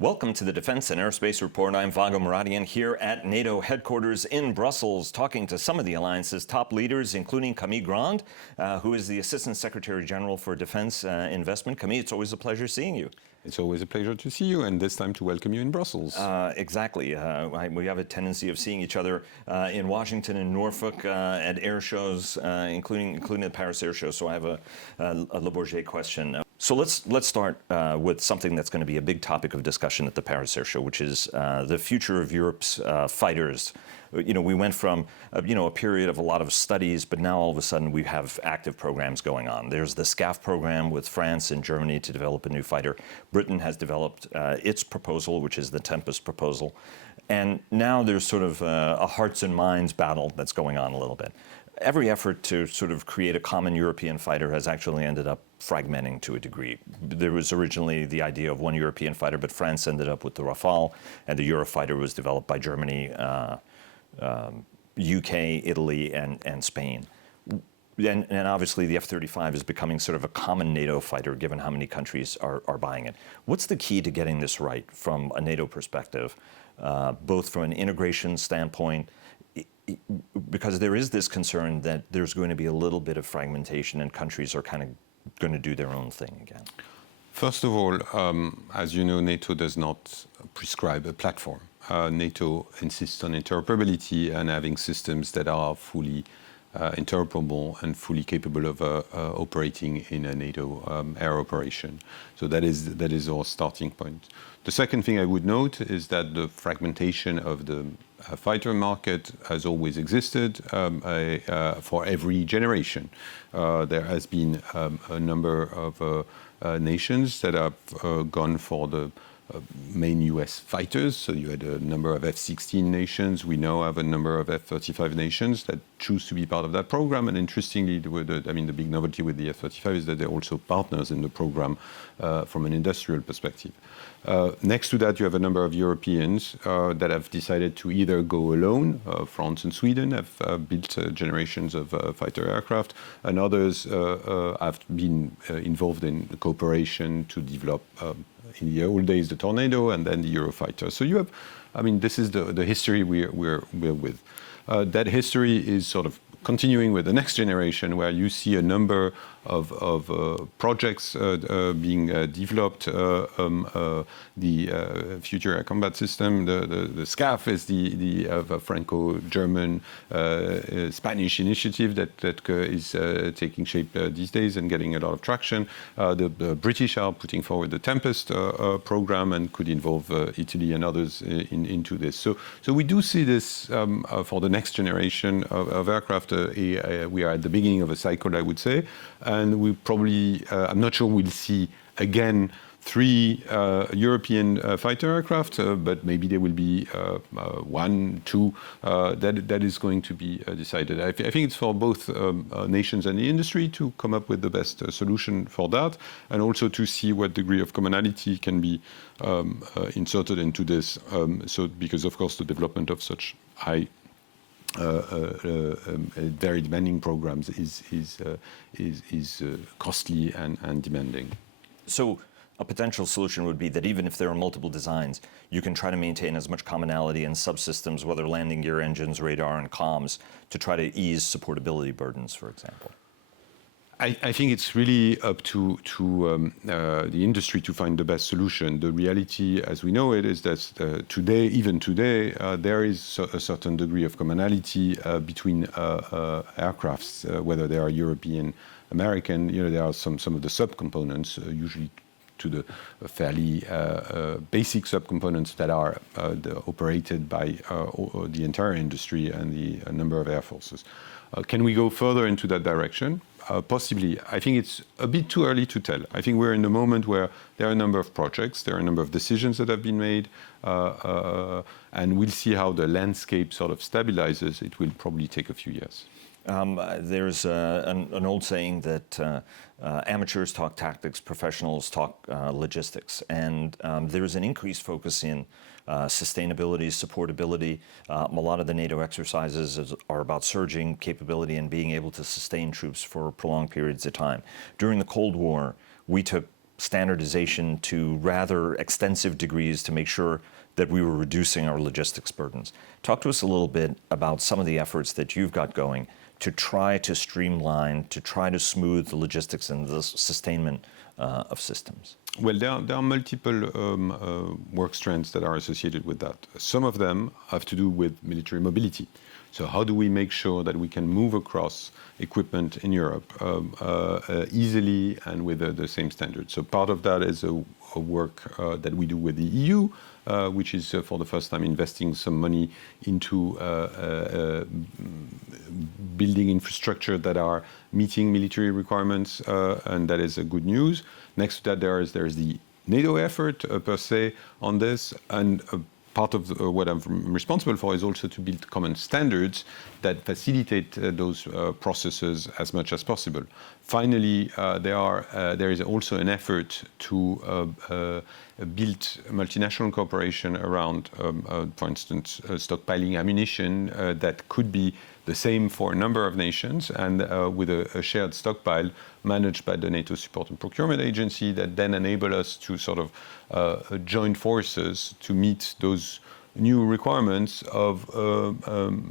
Welcome to the Defense and Aerospace Report. I'm Vago Muradian here at NATO headquarters in Brussels, talking to some of the alliance's top leaders, including Camille Grand, who is the Assistant Secretary General for Defense Investment. Camille, it's always a pleasure seeing you. It's always a pleasure to see you, and this time to welcome you in Brussels. Exactly. We have a tendency of seeing each other in Washington and Norfolk at air shows, including the Paris Air Show. So I have a Le Bourget question. So let's start with something that's going to be a big topic of discussion at the Paris Air Show, which is the future of Europe's fighters. You know, we went from a period of a lot of studies, but now all of a sudden we have active programs going on. There's the SCAF program with France and Germany to develop a new fighter. Britain has developed its proposal, which is the Tempest proposal. And now there's sort of a hearts and minds battle that's going on a little bit. Every effort to sort of create a common European fighter has actually ended up fragmenting to a degree. There was originally the idea of one European fighter, but France ended up with the Rafale, and the Eurofighter was developed by Germany, UK, Italy, and Spain. And obviously the F-35 is becoming sort of a common NATO fighter, given how many countries are buying it. What's the key to getting this right from a NATO perspective, both from an integration standpoint, because there is this concern that there's going to be a little bit of fragmentation and countries are kind of going to do their own thing again? First of all, as you know, NATO does not prescribe a platform. NATO insists on interoperability and having systems that are fully interoperable and fully capable of operating in a NATO air operation. So that is our starting point. The second thing I would note is that the fragmentation of the fighter market has always existed for every generation. There has been a number of nations that have gone for the main US fighters. So you had a number of F-16 nations. We now have a number of F-35 nations that choose to be part of that program. And interestingly, the big novelty with the F-35 is that they're also partners in the program from an industrial perspective. Next to that, you have a number of Europeans that have decided to either go alone. France and Sweden have built generations of fighter aircraft, and others have been involved in cooperation to develop in the old days the Tornado and then the Eurofighter. So you have, this is the history we're with. That history is sort of continuing with the next generation, where you see a number of projects being developed. The Future Air Combat System, the SCAF is the Franco-German Spanish initiative that is taking shape these days and getting a lot of traction. The British are putting forward the Tempest program and could involve Italy and others into this. So we do see this for the next generation of aircraft. We are at the beginning of a cycle, I would say, and we probably, I'm not sure we'll see again 3 European fighter aircraft, but maybe there will be 1, 2 that is going to be decided. I think it's for both nations and the industry to come up with the best solution for that, and also to see what degree of commonality can be inserted into this. Because of course the development of such high very demanding programs is costly and demanding. So a potential solution would be that even if there are multiple designs, you can try to maintain as much commonality in subsystems, whether landing gear, engines, radar, and comms, to try to ease supportability burdens, for example. I think it's really up to the industry to find the best solution. The reality, as we know it, is that even today, there is a certain degree of commonality between aircrafts, whether they are European, American. There are some of the subcomponents, usually to the fairly basic subcomponents that are operated by the entire industry and a number of air forces. Can we go further into that direction? Possibly. I think it's a bit too early to tell. I think we're in a moment where there are a number of projects, there are a number of decisions that have been made, and we'll see how the landscape sort of stabilizes. It will probably take a few years. There's an old saying that amateurs talk tactics, professionals talk logistics, and there's an increased focus in sustainability, supportability. A lot of the NATO exercises are about surging capability and being able to sustain troops for prolonged periods of time. During the Cold War, we took standardization to rather extensive degrees to make sure that we were reducing our logistics burdens. Talk to us a little bit about some of the efforts that you've got going to try to streamline, to try to smooth the logistics and the sustainment of systems. Well, there are multiple work strands that are associated with that. Some of them have to do with military mobility. So how do we make sure that we can move across equipment in Europe easily and with the same standards? So part of that is a work that we do with the EU, which is for the first time investing some money into building infrastructure that are meeting military requirements, and that is a good news. Next to that, there is the NATO effort per se on this, and part of what I'm responsible for is also to build common standards that facilitate those processes as much as possible. Finally, there is also an effort to build multinational cooperation around, for instance, stockpiling ammunition that could be the same for a number of nations, and with a shared stockpile managed by the NATO Support and Procurement Agency that then enable us to sort of join forces to meet those new requirements of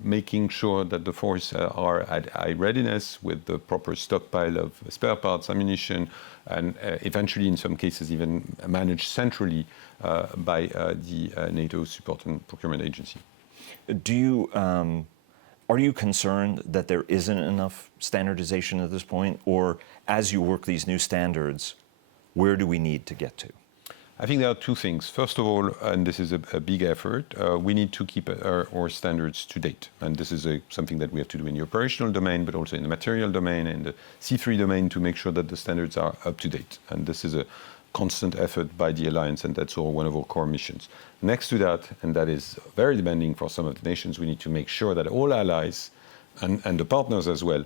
making sure that the forces are at high readiness with the proper stockpile of spare parts, ammunition, and eventually, in some cases, even managed centrally by the NATO Support and Procurement Agency. Are you concerned that there isn't enough standardization at this point? Or as you work these new standards, where do we need to get to? I think there are two things. First of all, and this is a big effort, we need to keep our standards to date. And this is something that we have to do in the operational domain, but also in the material domain and the C3 domain to make sure that the standards are up to date. And this is a constant effort by the Alliance, and that's one of our core missions. Next to that, and that is very demanding for some of the nations, we need to make sure that all allies and the partners as well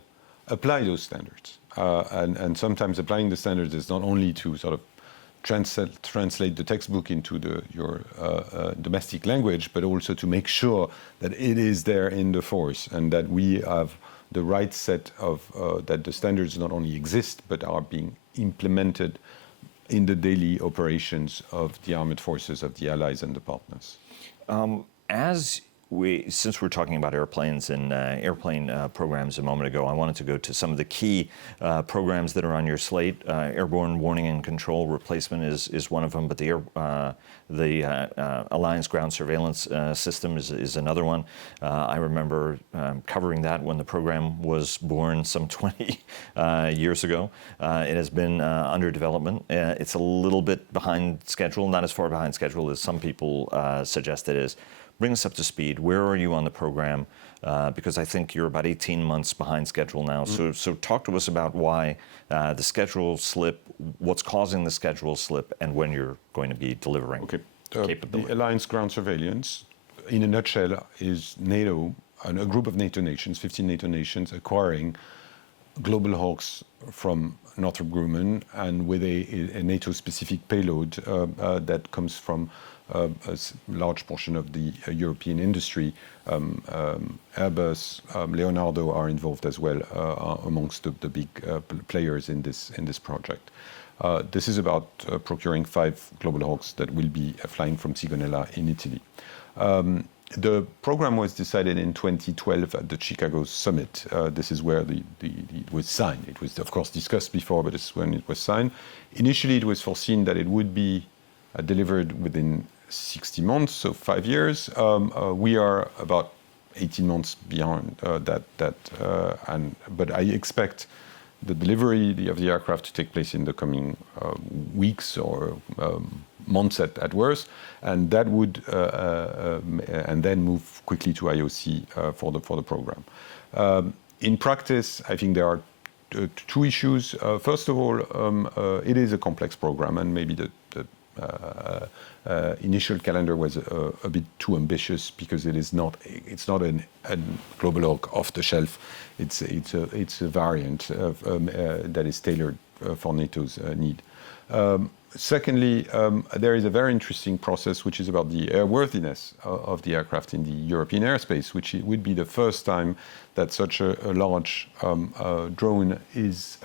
apply those standards. And sometimes applying the standards is not only to sort of translate the textbook into your domestic language, but also to make sure that it is there in the force and that we have the right set of, that the standards not only exist, but are being implemented in the daily operations of the armed forces of the allies and the partners. Since we're talking about airplanes and airplane programs a moment ago, I wanted to go to some of the key programs that are on your slate. Airborne warning and control replacement is one of them, but the Alliance ground surveillance system is another one. I remember covering that when the program was born some 20 years ago. It has been under development. It's a little bit behind schedule, not as far behind schedule as some people suggest it is. Bring us up to speed. Where are you on the program? Because I think you're about 18 months behind schedule now. Mm-hmm. So talk to us about why the schedule slip, what's causing the schedule slip, and when you're going to be delivering capability. The Alliance ground surveillance, in a nutshell, is NATO, and a group of NATO nations, 15 NATO nations, acquiring Global Hawks from Northrop Grumman, and with a NATO-specific payload that comes from a large portion of the European industry. Airbus, Leonardo are involved as well amongst the big players in this project. This is about procuring 5 Global Hawks that will be flying from Sigonella in Italy. The program was decided in 2012 at the Chicago summit. This is where it was signed. It was, of course, discussed before, but this is when it was signed. Initially, it was foreseen that it would be delivered within 60 months, so 5 years. We are about 18 months beyond that. But I expect the delivery of the aircraft to take place in the coming weeks or months at worst, and that would and then move quickly to IOC for the program. In practice, I think there are 2 issues. First of all, it is a complex program, and maybe the initial calendar was a bit too ambitious because it's not a Global Hawk off the shelf. It's a variant that is tailored for NATO's need. Secondly, there is a very interesting process which is about the airworthiness of the aircraft in the European airspace, which would be the first time that such a large drone is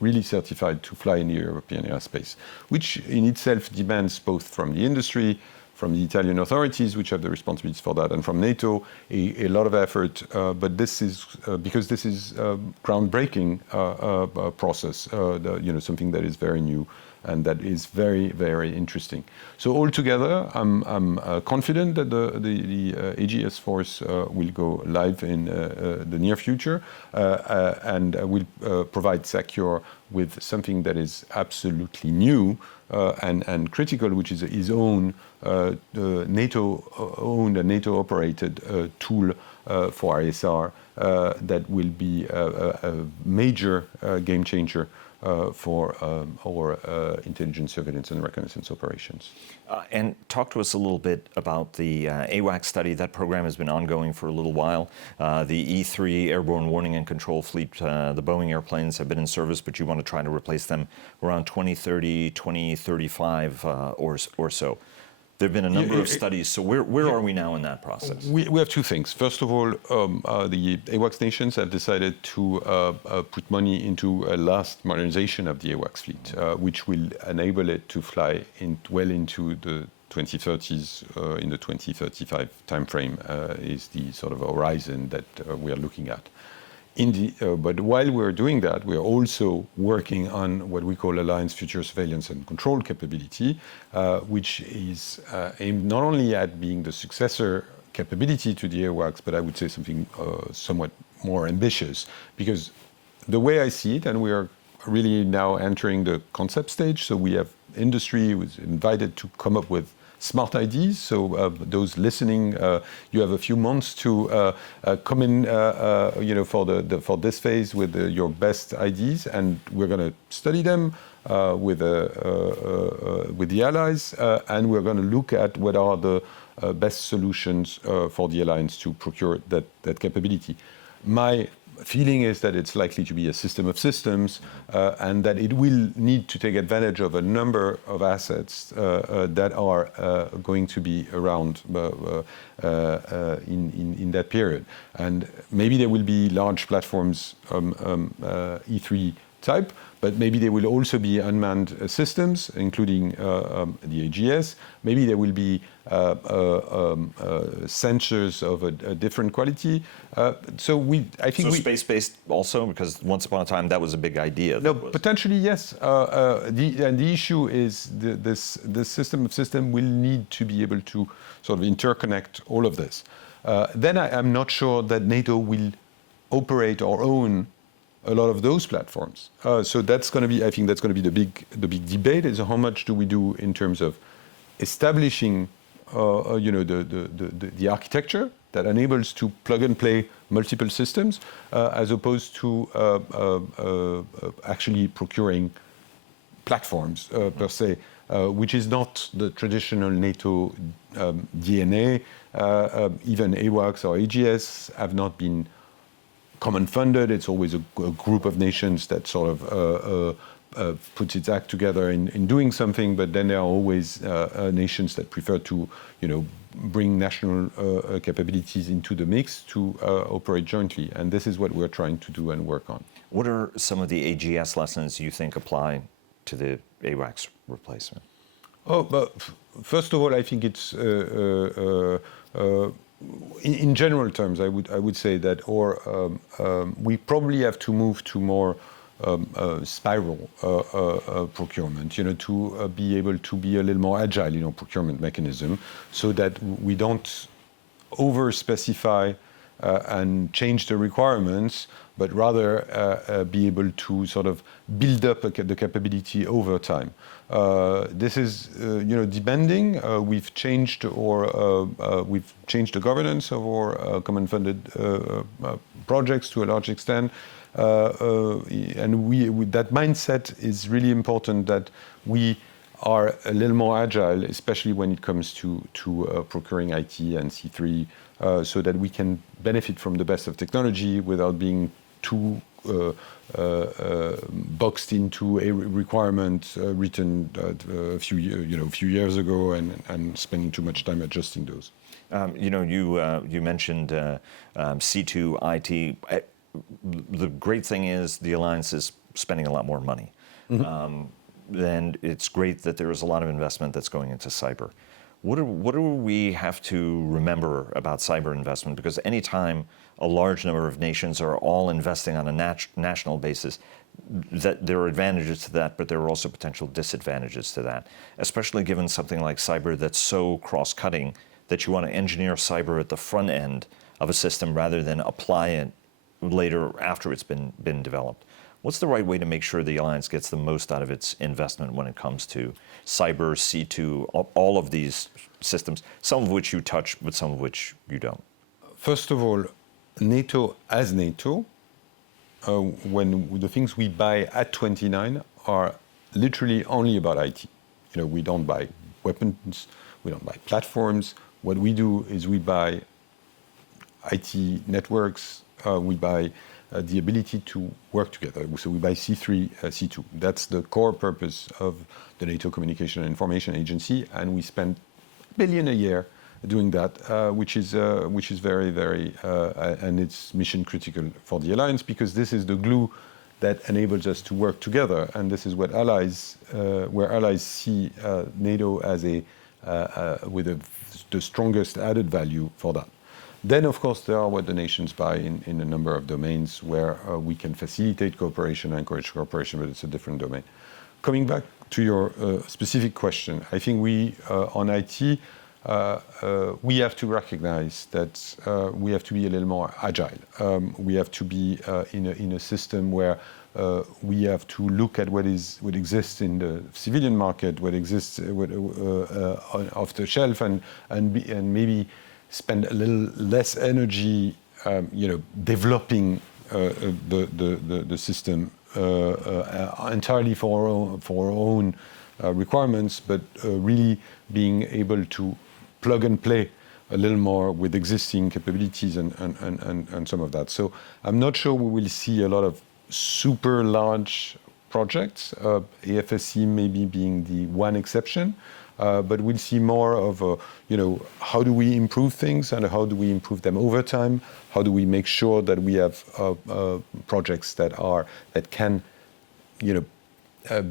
really certified to fly in the European airspace, which in itself demands both from the industry, from the Italian authorities, which have the responsibilities for that, and from NATO, a lot of effort. But this is because this is a groundbreaking process, something that is very new and that is very, very interesting. So altogether, I'm confident that the AGS force will go live in the near future and will provide SACEUR with something that is absolutely new and critical, which is his own NATO-owned and NATO-operated tool for ISR that will be a major game changer for our intelligence, surveillance, and reconnaissance operations. And talk to us a little bit about the AWACS study. That program has been ongoing for a little while. The E-3 Airborne Warning and Control Fleet, the Boeing airplanes have been in service, but you want to try to replace them around 2030, 2035 or so. There have been a number of studies, so where are we now in that process? We have two things. First of all, the AWACS nations have decided to put money into a last modernization of the AWACS fleet, which will enable it to fly well into the 2030s, in the 2035 timeframe is the sort of horizon that we are looking at. But while we're doing that, we're also working on what we call Alliance Future Surveillance and Control capability, which is aimed not only at being the successor capability to the AWACS, but I would say something somewhat more ambitious. Because the way I see it, and we are really now entering the concept stage, so we have industry was invited to come up with smart ideas. So those listening, you have a few months to come in, for this phase with your best ideas, and we're going to study them with the allies, and we're going to look at what are the best solutions for the alliance to procure that capability. My feeling is that it's likely to be a system of systems, and that it will need to take advantage of a number of assets that are going to be around in that period. And maybe there will be large platforms, E3 type, but maybe there will also be unmanned systems, including the AGS. Maybe there will be sensors of a different quality. I think space-based also, because once upon a time that was a big idea. No, potentially yes. The issue is this system of system will need to be able to sort of interconnect all of this. Then I'm not sure that NATO will operate or own a lot of those platforms. So that's going to be, I think that's going to be the big debate, is how much do we do in terms of establishing the architecture that enables to plug and play multiple systems, as opposed to actually procuring platforms per se, which is not the traditional NATO DNA. Even AWACS or AGS have not been common funded. It's always a group of nations that sort of puts its act together in doing something, but then there are always nations that prefer to, bring national capabilities into the mix to operate jointly. And this is what we're trying to do and work on. What are some of the AGS lessons you think apply to the AWACS replacement? But first of all, I think it's in general terms, I would say that, we probably have to move to more spiral procurement, to be able to be a little more agile in our procurement mechanism, so that we don't over-specify and change the requirements, but rather be able to sort of build up the capability over time. This is, demanding. We've changed the governance of our common-funded projects to a large extent, and that mindset is really important. That we are a little more agile, especially when it comes to procuring IT and C3, so that we can benefit from the best of technology without being too boxed into a requirement written a few years ago and spending too much time adjusting those. You mentioned C2 IT. The great thing is the alliance is spending a lot more money. And it's great that there is a lot of investment that's going into cyber. What do we have to remember about cyber investment? Because anytime a large number of nations are all investing on a national basis, that there are advantages to that, but there are also potential disadvantages to that, especially given something like cyber that's so cross-cutting that you want to engineer cyber at the front end of a system rather than apply it later after it's been developed. What's the right way to make sure the alliance gets the most out of its investment when it comes to cyber, C2, all of these systems, some of which you touch, but some of which you don't? First of all, NATO as NATO, when the things we buy at 29 are literally only about IT. We don't buy weapons, we don't buy platforms. What we do is we buy IT networks, we buy the ability to work together. So we buy C3, C2. That's the core purpose of the NATO Communication and Information Agency, and we spend $1 billion a year doing that, which is very, very, and it's mission critical for the alliance because this is the glue that enables us to work together, and this is what where allies see NATO as with the strongest added value for that. Then, of course, there are what the nations buy in a number of domains where we can facilitate cooperation, encourage cooperation, but it's a different domain. Coming back to your specific question, I think we, on IT, we have to recognize that we have to be a little more agile. We have to be in a system where we have to look at what exists in the civilian market, what exists off the shelf, and maybe spend a little less energy, developing the system entirely for our own requirements, but really being able to plug and play a little more with existing capabilities and some of that. So I'm not sure we will see a lot of super large projects, AFSC maybe being the one exception. But we'll see more of, how do we improve things and how do we improve them over time? How do we make sure that we have projects that can,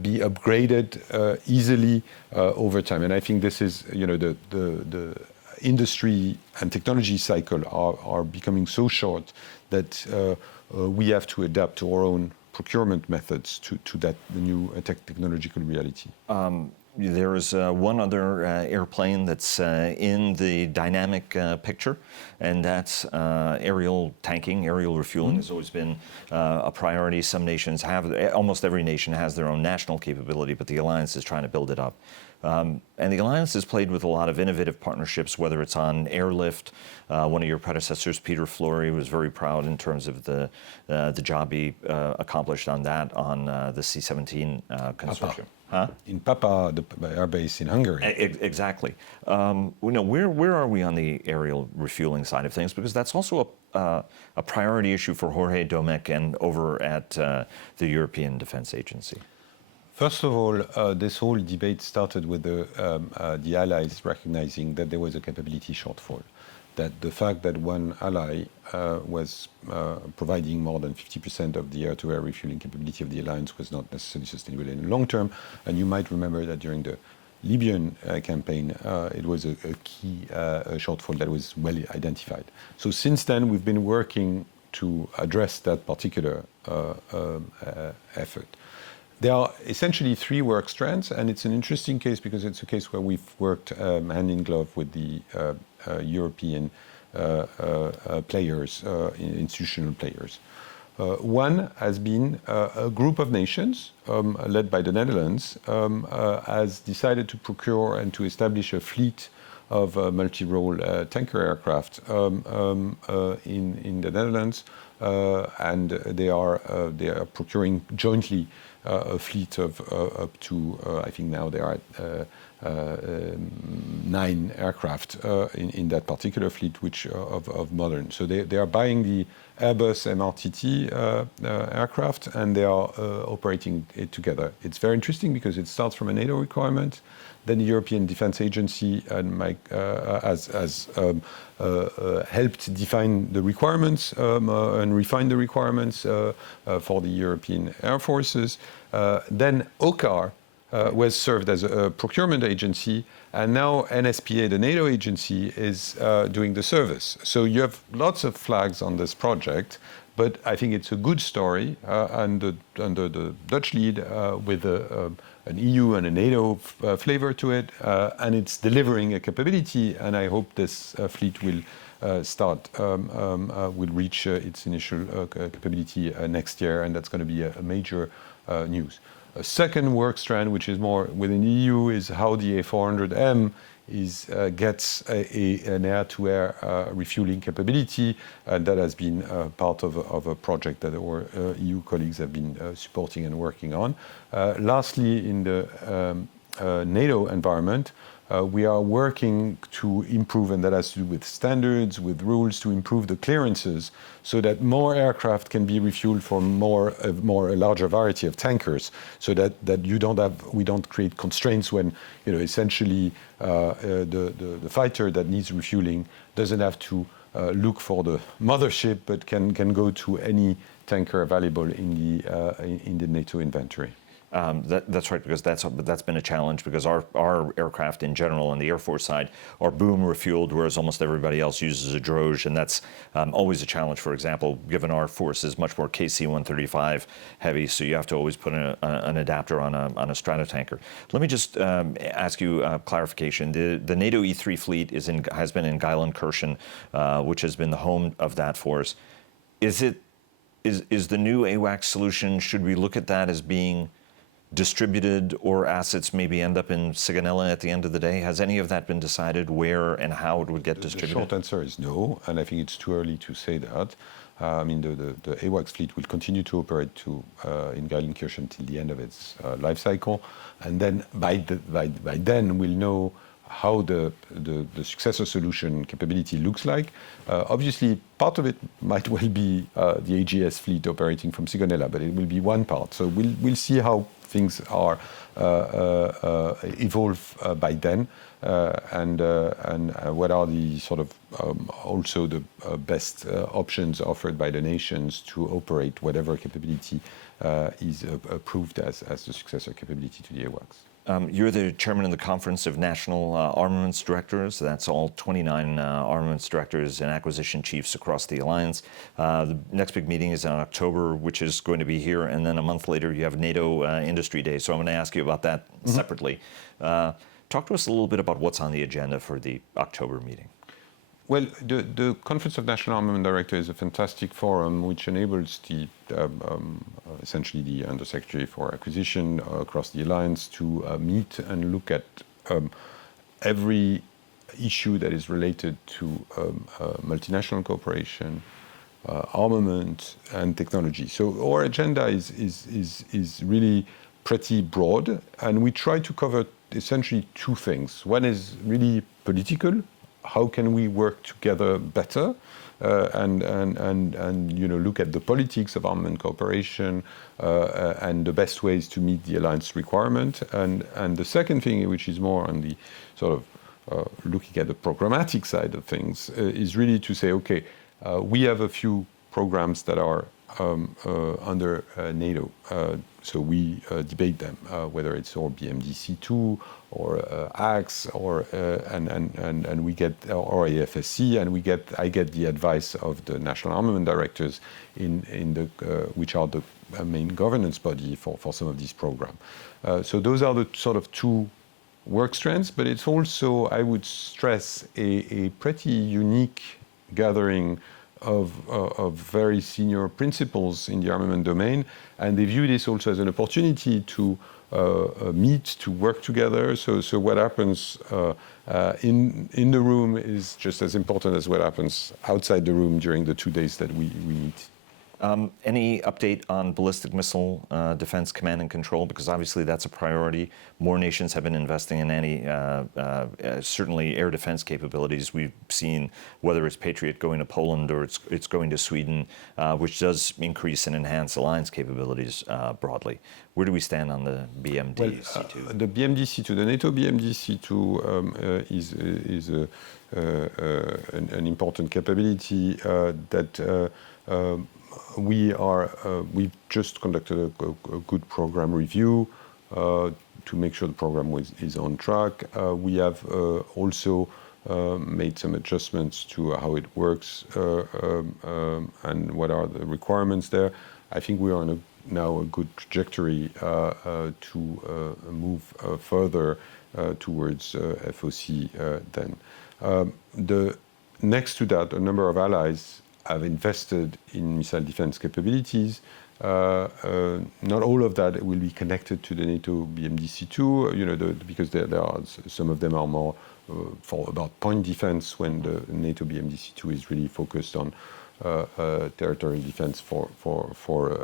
be upgraded easily over time? And I think this is, the industry and technology cycle are becoming so short that we have to adapt to our own procurement methods to that new technological reality. There is one other airplane that's in the dynamic picture, and that's aerial tanking. Aerial refueling has always been a priority. Some nations have, almost every nation has their own national capability, but the alliance is trying to build it up. And the alliance has played with a lot of innovative partnerships, whether it's on airlift. One of your predecessors, Peter Flory, was very proud in terms of the job he accomplished on that, on the C-17 consortium. Huh? In Papa, the air base in Hungary. Exactly. Where are we on the aerial refueling side of things? Because that's also a priority issue for Jorge Domecq and over at the European Defence Agency. First of all, this whole debate started with the allies recognizing that there was a capability shortfall, that the fact that one ally was providing more than 50% of the air-to-air refueling capability of the alliance was not necessarily sustainable in the long term. And you might remember that during the Libyan campaign, it was a key shortfall that was well identified. So since then, we've been working to address that particular effort. There are essentially three work strands, and it's an interesting case because it's a case where we've worked hand in glove with the European players, institutional players. One has been a group of nations led by the Netherlands has decided to procure and to establish a fleet of multi-role tanker aircraft in the Netherlands, and they are procuring jointly a fleet of up to, I think now they are at 9 aircraft in that particular fleet, which of modern. So they are buying the Airbus MRTT aircraft, and they are operating it together. It's very interesting because it starts from a NATO requirement. Then the European Defence Agency has helped define the requirements and refine the requirements for the European Air Forces. Then OCCAR was served as a procurement agency, and now NSPA, the NATO agency, is doing the service. So you have lots of flags on this project, but I think it's a good story under the Dutch lead with an EU and a NATO flavor to it, and it's delivering a capability, and I hope this fleet will will reach its initial capability next year, and that's going to be a major news. A second work strand, which is more within the EU, is how the A400M gets an air-to-air refueling capability, and that has been part of a project that our EU colleagues have been supporting and working on. Lastly, in the NATO environment, we are working to improve, and that has to do with standards, with rules, to improve the clearances so that more aircraft can be refueled for a larger variety of tankers, so that we don't create constraints when essentially the fighter that needs refueling doesn't have to look for the mothership, but can go to any tanker available in the NATO inventory. That's right, because that's been a challenge, because our aircraft in general on the Air Force side are boom refueled, whereas almost everybody else uses a drogue, and that's always a challenge. For example, given our force is much more KC-135 heavy, so you have to always put an adapter on a Stratotanker. Let me just ask you a clarification. The NATO E3 fleet has been in Geilenkirchen, which has been the home of that force. Is the new AWACS solution, should we look at that as being distributed, or assets maybe end up in Sigonella at the end of the day? Has any of that been decided, where and how it would get distributed? The short answer is no, and I think it's too early to say that. I mean, the AWACS fleet will continue to operate in Geilenkirchen till the end of its life cycle, and then by then we'll know how the successor solution capability looks like. Obviously, part of it might well be the AGS fleet operating from Sigonella, but it will be one part. So we'll see how things are evolve by then, and what are the sort of also the best options offered by the nations to operate whatever capability is approved as the successor capability to the AWACS. You're the chairman of the Conference of National Armaments Directors. That's all 29 armaments directors and acquisition chiefs across the alliance. The next big meeting is in October, which is going to be here, and then a month later you have NATO Industry Day. So I'm going to ask you about that separately. Talk to us a little bit about what's on the agenda for the October meeting. Well, the Conference of National Armament Directors is a fantastic forum which enables essentially the Undersecretary for Acquisition across the alliance to meet and look at every issue that is related to multinational cooperation, armament, and technology. So our agenda is really pretty broad, and we try to cover essentially two things. One is really political. How can we work together better, and look at the politics of armament cooperation and the best ways to meet the alliance requirement. And the second thing, which is more on the sort of looking at the programmatic side of things, is really to say, okay, we have a few programs that are under NATO. So we debate them, whether it's our BMDC2 or AGS, or and we get our AFSC, and I get the advice of the National Armament Directors which are the main governance body for some of these programs. So those are the sort of two work strands, but it's also, I would stress, a pretty unique gathering of very senior principals in the armament domain, and they view this also as an opportunity to meet, to work together. So what happens in the room is just as important as what happens outside the room during the 2 days that we meet. Any update on ballistic missile defense command and control? Because obviously that's a priority. More nations have been investing in certainly air defense capabilities. We've seen whether it's Patriot going to Poland or it's going to Sweden, which does increase and enhance alliance capabilities broadly. Where do we stand on the BMD C2? The BMD C2, the NATO BMD C2 is an important capability that we've just conducted a good program review to make sure the program is on track. We have also made some adjustments to how it works and what are the requirements there. I think we are on now a good trajectory to move further towards FOC then. Next to that, a number of allies have invested in missile defense capabilities. Not all of that will be connected to the NATO BMD-C2, because there are some of them are more for about point defense, when the NATO BMD-C2 is really focused on territorial defense for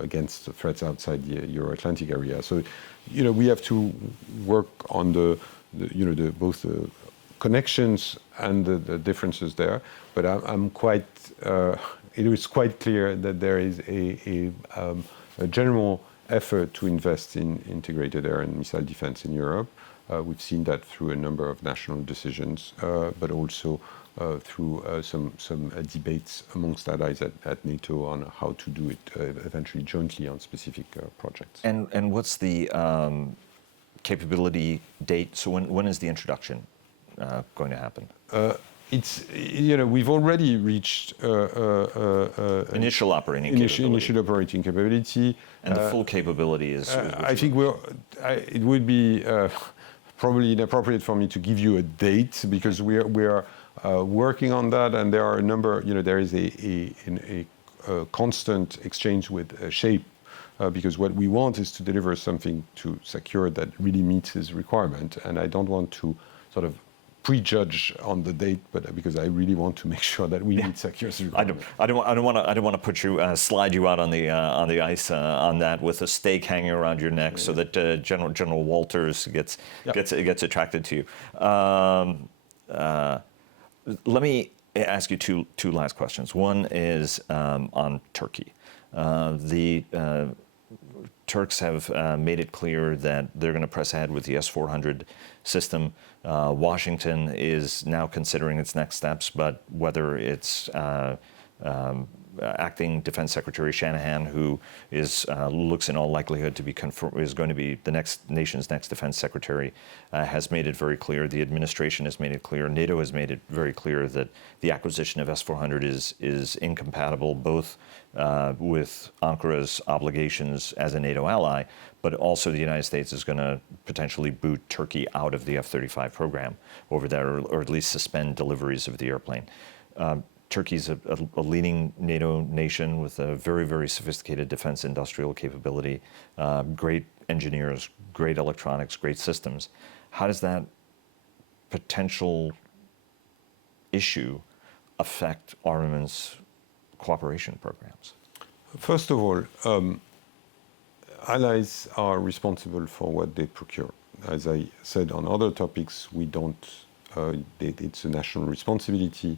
against threats outside the Euro-Atlantic area. So, we have to work on both the connections and the differences there. But it is quite clear that there is a general effort to invest in integrated air and missile defense in Europe. We've seen that through a number of national decisions, but also through some debates amongst allies at NATO on how to do it eventually jointly on specific projects. And what's the capability date? So when is the introduction going to happen? We've already reached initial operating capability, and the full capability is. I think it would be probably inappropriate for me to give you a date, because we are working on that, and there are a number. There is a constant exchange with SHAPE, because what we want is to deliver something to SECURE that really meets his requirement, and I don't want to sort of prejudge on the date, but because I really want to make sure that we meet SECURE's requirement. I don't want to put you slide you out on the ice on that with a stake hanging around your neck, so that General Walters gets attracted to you. Let me ask you two last questions. One is on Turkey. The Turks have made it clear that they're going to press ahead with the S-400 system. Washington is now considering its next steps, but whether it's acting Defense Secretary Shanahan, who looks in all likelihood to be is going to be the nation's next defense secretary, has made it very clear. The administration has made it clear. NATO has made it very clear that the acquisition of S-400 is incompatible both with Ankara's obligations as a NATO ally, but also the United States is going to potentially boot Turkey out of the F-35 program over there, or at least suspend deliveries of the airplane. Turkey's a leading NATO nation with a very, very sophisticated defense industrial capability, great engineers, great electronics, great systems. How does that potential issue affect armaments cooperation programs? First of all, allies are responsible for what they procure. As I said on other topics, we don't. It's a national responsibility.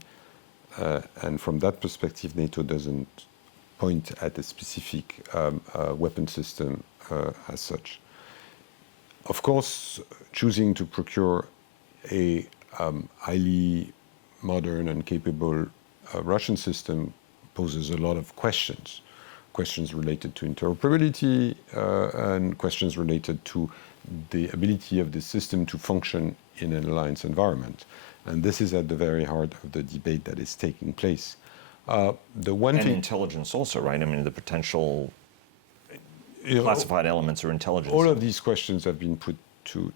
And from that perspective, NATO doesn't point at a specific weapon system as such. Of course, choosing to procure a highly modern and capable Russian system poses a lot of questions. Questions related to interoperability and questions related to the ability of the system to function in an alliance environment. And this is at the very heart of the debate that is taking place. Intelligence also, right? I mean, the potential classified elements or intelligence. All of these questions have been put to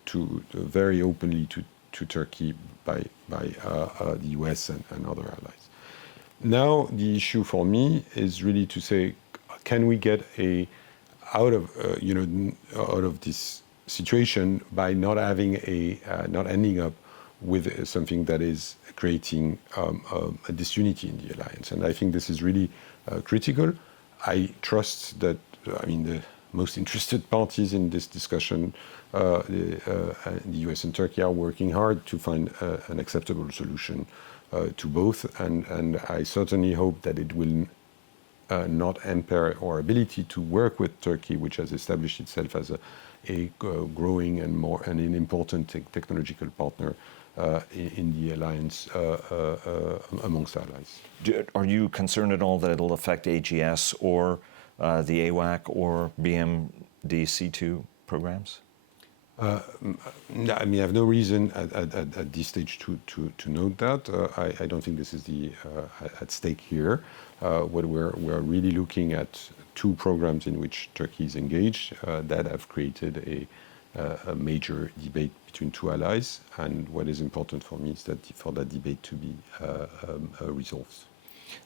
very openly to Turkey by the US and other allies. Now, the issue for me is really to say, can we get out of this situation by not ending up with something that is creating a disunity in the alliance. And I think this is really critical. I trust that, the most interested parties in this discussion, the US and Turkey, are working hard to find an acceptable solution to both. And I certainly hope that it will not impair our ability to work with Turkey, which has established itself as a growing and an important technological partner in the alliance amongst allies. Are you concerned at all that it'll affect AGS or the AWAC or BMD-C2 programs? I have no reason at this stage to note that. I don't think this is at stake here. What we're really looking at two programs in which Turkey is engaged that have created a major debate between two allies. And what is important for me is that for that debate to be resolved.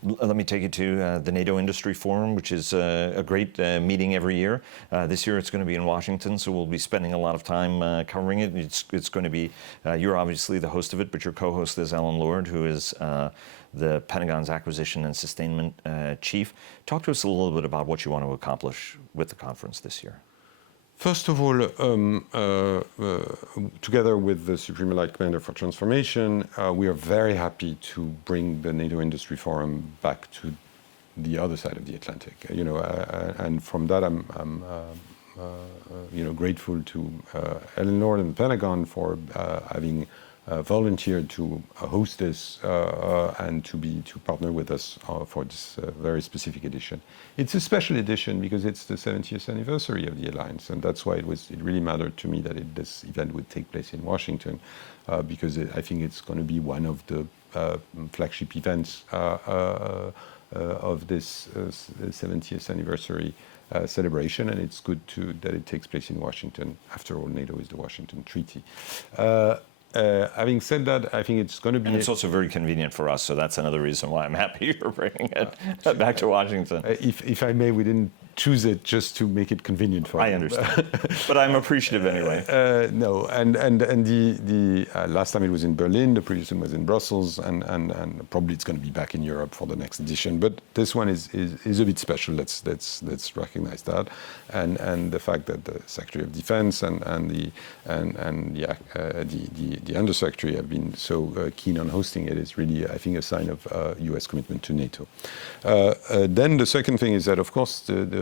Let me take you to the NATO Industry Forum, which is a great meeting every year. This year it's going to be in Washington, so we'll be spending a lot of time covering it. It's going to be, you're obviously the host of it, but your co-host is Alan Lord, who is the Pentagon's Acquisition and Sustainment Chief. Talk to us a little bit about what you want to accomplish with the conference this year. First of all, together with the Supreme Allied Commander for Transformation, we are very happy to bring the NATO Industry Forum back to the other side of the Atlantic. And from that, I'm grateful to Alan Lord and the Pentagon for having volunteered to host this and to partner with us for this very specific edition. It's a special edition because it's the 70th anniversary of the alliance, and that's why it really mattered to me that this event would take place in Washington, because I think it's going to be one of the flagship events of this 70th anniversary celebration, and it's good that it takes place in Washington. After all, NATO is the Washington Treaty. Having said that, I think it's going to be... And it's also very convenient for us, so that's another reason why I'm happy you're bringing it back to Washington. If I may, we didn't choose it just to make it convenient for I understand, but I'm appreciative anyway. No, and the last time it was in Berlin, the previous one was in Brussels, and probably it's going to be back in Europe for the next edition. But this one is a bit special. Let's recognize that, and the fact that the Secretary of Defense and the Undersecretary have been so keen on hosting it is really, I think, a sign of U.S. commitment to NATO. Then the second thing is that, of course, the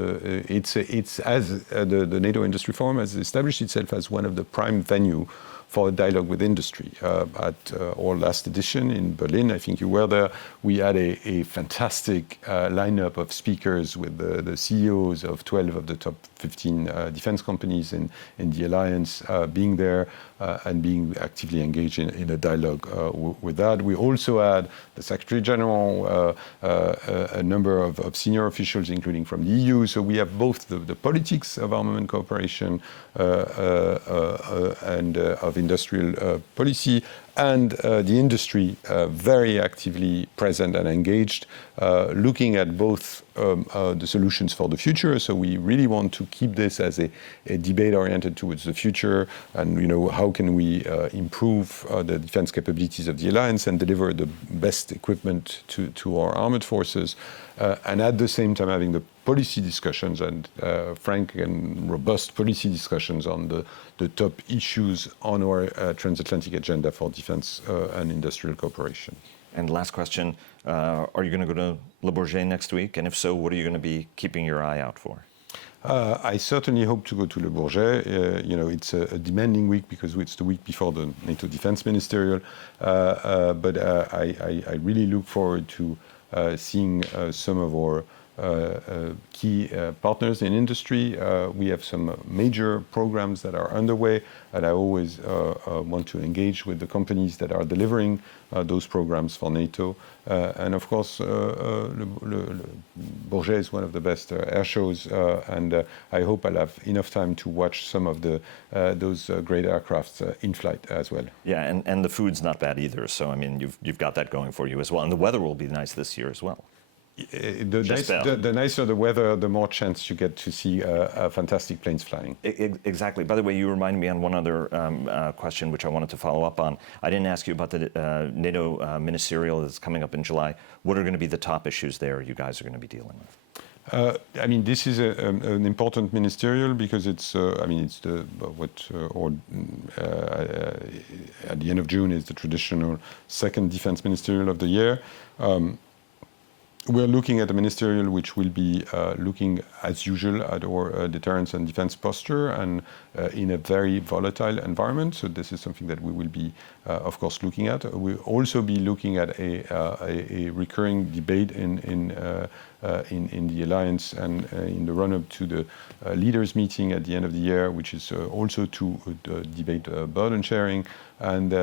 NATO Industry Forum has established itself as one of the prime venue for a dialogue with industry. At our last edition in Berlin, I think you were there, we had a fantastic lineup of speakers with the CEOs of 12 of the top 15 defense companies in the alliance being there and being actively engaged in a dialogue with that. We also had the Secretary General, a number of senior officials, including from the EU. So we have both the politics of armament cooperation and of industrial policy, and the industry very actively present and engaged, looking at both the solutions for the future. So we really want to keep this as a debate oriented towards the future, and how can we improve the defense capabilities of the alliance and deliver the best equipment to our armed forces, and at the same time having the policy discussions and frank and robust policy discussions on the top issues on our transatlantic agenda for defense and industrial cooperation. And last question, are you going to go to Le Bourget next week? And if so, what are you going to be keeping your eye out for? I certainly hope to go to Le Bourget. It's a demanding week because it's the week before the NATO Defense Ministerial. But I really look forward to seeing some of our key partners in industry. We have some major programs that are underway, and I always want to engage with the companies that are delivering those programs for NATO. And of course, Le Bourget is one of the best air shows, and I hope I'll have enough time to watch some of those great aircrafts in flight as well. Yeah, and the food's not bad either. So I mean, you've got that going for you as well, and the weather will be nice this year as well. The nicer the weather, the more chance you get to see fantastic planes flying. Exactly. By the way, you reminded me on one other question which I wanted to follow up on. I didn't ask you about the NATO Ministerial that's coming up in July. What are going to be the top issues there you guys are going to be dealing with? I mean, this is an important ministerial because it's, I mean, it's at the end of June is the traditional second defense ministerial of the year. We're looking at a ministerial which will be looking, as usual, at our deterrence and defense posture and in a very volatile environment. So this is something that we will be, of course, looking at. We'll also be looking at a recurring debate in the alliance and in the run-up to the leaders' meeting at the end of the year, which is also to debate burden sharing. And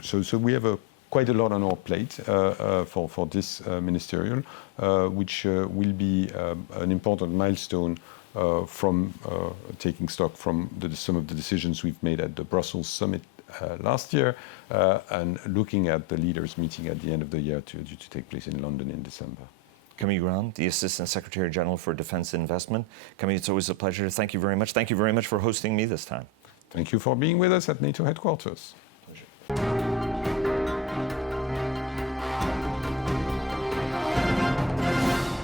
so we have quite a lot on our plate for this ministerial, which will be an important milestone from taking stock from some of the decisions we've made at the Brussels summit last year and looking at the leaders' meeting at the end of the year due to take place in London in December. Camille Grand, the Assistant Secretary General for Defense Investment. Camille, it's always a pleasure. Thank you very much. Thank you very much for hosting me this time. Thank you for being with us at NATO headquarters.